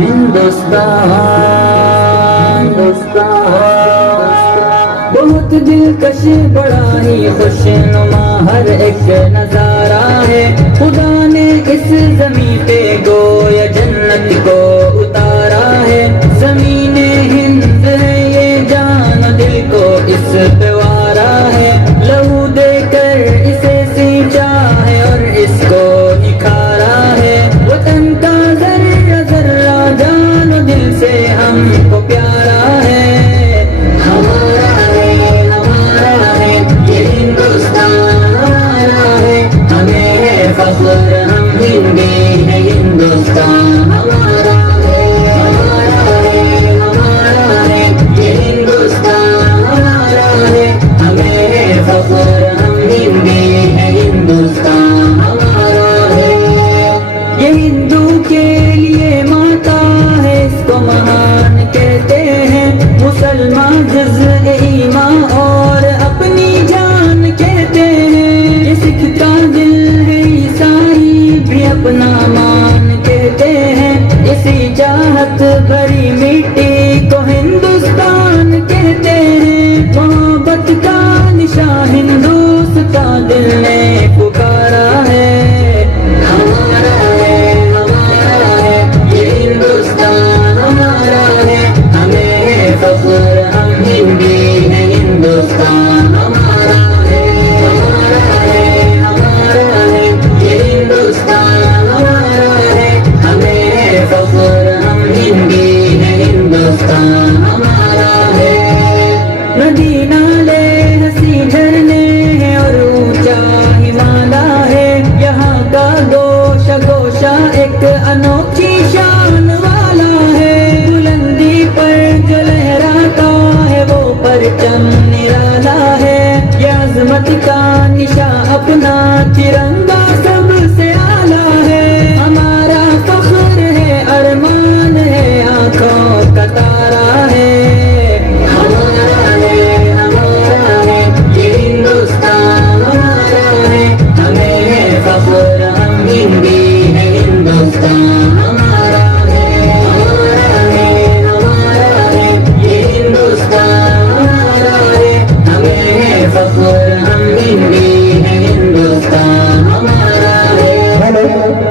ہندوستان بہت دلکش بڑا ہی خوش نما ہر ایک نظارہ ہے. خدا نے اس زمین پہ گویا جنت کو اتارا ہے. زمین ہند ہے یہ جان دل کو اس پہ وارا ہے. لہو دے کر اسے سینچا ہے اور اس کو نکھارا ہے. وطن کا ذرہ ذرہ جان و دل سے ہم کو پیارا ہے. ہمارا ہے یہ ہندوستان ہمارا ہے. ہمیں ہے فخر ہم ہندی ہے. ہندوستان ہمارا ہے یہ ہندوستان ہمارا ہے. ہمیں ہے فخر ہم ہندی ہے. ہندوستان ہمارا ہے. یہ ہندو کے لیے ماتا ہے اس کو مہان کہتے ہیں. مسلمان جزء ایمان اور اپنی جان کہتے ہیں. یہ سکھ کا دل ہے عیسائی بھی اپنا مان کہتے ہیں. اسی چاہت بھری مٹی کو ہندوستان کہتے ہیں. محبت کا نشان ہندوستان دل نے پکارا ہے. ہمارا ہے یہ ہندوستان ہمارا ہے. ہمیں ہے فخر ہم ہندی ہے. ہندوستان ہمارا ہے یہ ہندوستان ہمارا ہے. ہمیں ہے فخر ہم ہندی ہے. ہندوستان ہمارا ہے. ندی نالے ہنسی جھرنے ہیں اور اونچا ہمالا ہے. یہاں کا گوشہ گوشہ ایک انوکھی شان والا ہے. بلندی پر جو لہراتا ہے وہ پرچم نرالا ہے. یہ عظمت کا نشان اپنا ترنگا سب سے اعلیٰ ہے. ہمارا فخر ہے ارمان ہے آنکھوں کا تارا ہے. ہمارا ہے یہ ہندوستان ہمارا ہے. ہمیں ہے فخر ہم ہندی ہے. ہندوستان ہمارا ہے یہ ہندوستان ہمارا ہے. ہمیں ہے فخر ہم ہندی ہے. ہندوستان ہمارا ہے.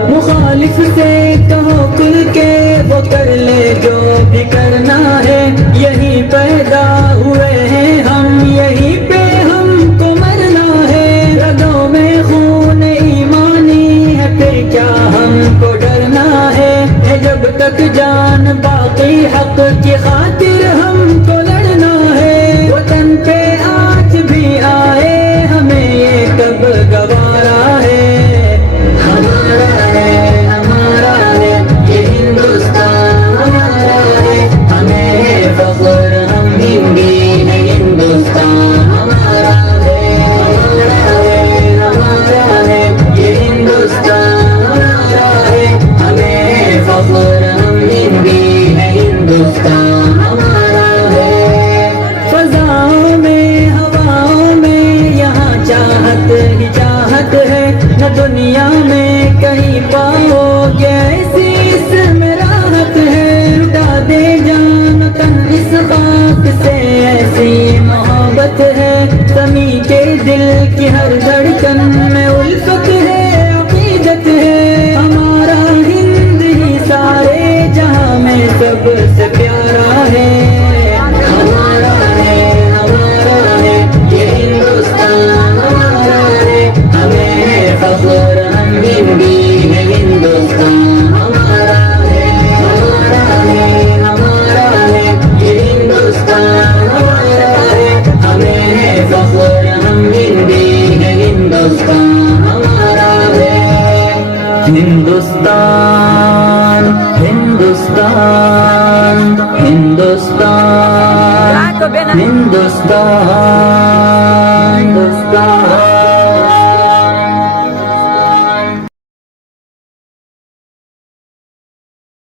مخالف سے کہو کل کے وہ کر لے جو بھی کرنا ہے. یہی پیدا ہوئے ہیں ہم یہی پہ ہم کو مرنا ہے. رگوں میں خون ایمانی ہے پھر کیا ہم کو ڈرنا ہے. جب تک جان باقی حق کی خاطر ہم کو لڑنا ہے. وطن پہ آج بھی آئے ہمیں یہ کب گوارا ہے. ہمارا ہے یہ ہندوستان ہمارا ہے. ہمیں ہے فخر ہم ہندی ہے. ہندوستان ہمارا ہے یہ ہندوستان ہمارا ہے. ہمیں ہے فخر ہم ہندی ہے. ہندوستان ہمارا ہے. فضاؤں میں ہواؤں میں یہاں چاہت ہی چاہت ہے. نہ دنیا میں کہیں پاؤ گے ایسی اس میں راحت ہے. لٹا دے جان تن اس خاک سے ایسی محبت ہے. زمین کے دل کی ہر دھڑکن میں الفت ہے عقیدت ہے. ہمارا ہند ہی سارے جہاں میں سب سے پیارا ہے. ہمارا ہے یہ ہندوستان ہمارا ہے. ہمیں ہے فخر ہم ہندی ہے. ہندوستان ہمارا ہے یہ ہندوستان ہمارا ہے. ہمیں ہے فخر ہم ہندی ہے. ہندوستان ہمارا ہے. ہندوستان ہندوستان ہندوستان ہندوستان ہندوستان